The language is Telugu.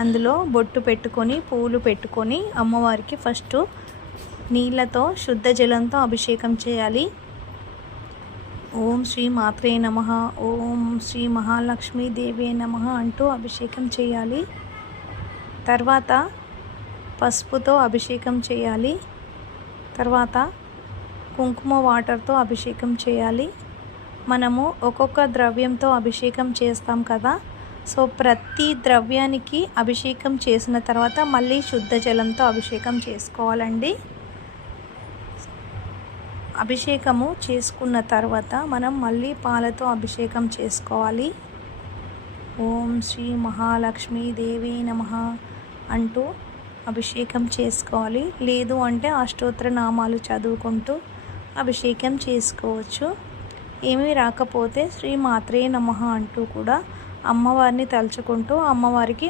అందులో బొట్టు పెట్టుకొని పూలు పెట్టుకొని అమ్మవారికి ఫస్ట్ నీళ్ళతో శుద్ధ జలంతో అభిషేకం చేయాలి. ఓం శ్రీ మాత్రే నమః, ఓం శ్రీ మహాలక్ష్మీ దేవే నమః అంటూ అభిషేకం చేయాలి. తర్వాత పసుపుతో అభిషేకం చేయాలి. తర్వాత కుంకుమ వాటర్తో అభిషేకం చేయాలి. మనము ఒక్కొక్క ద్రవ్యంతో అభిషేకం చేస్తాం కదా, సో ప్రతి ద్రవ్యానికి అభిషేకం చేసిన తర్వాత మళ్ళీ శుద్ధ జలంతో అభిషేకం చేసుకోవాలండి. అభిషేకము చేసుకున్న తర్వాత మనం మళ్ళీ పాలతో అభిషేకం చేసుకోవాలి. ఓం శ్రీ మహాలక్ష్మీ దేవీ నమః అంటూ అభిషేకం చేసుకోవాలి. లేదు అంటే అష్టోత్తర నామాలు చదువుకుంటూ అభిషేకం చేసుకోవచ్చు. ఏమీ రాకపోతే శ్రీ మాత్రే నమః అంటూ కూడా అమ్మవారిని తలుచుకుంటూ అమ్మవారికి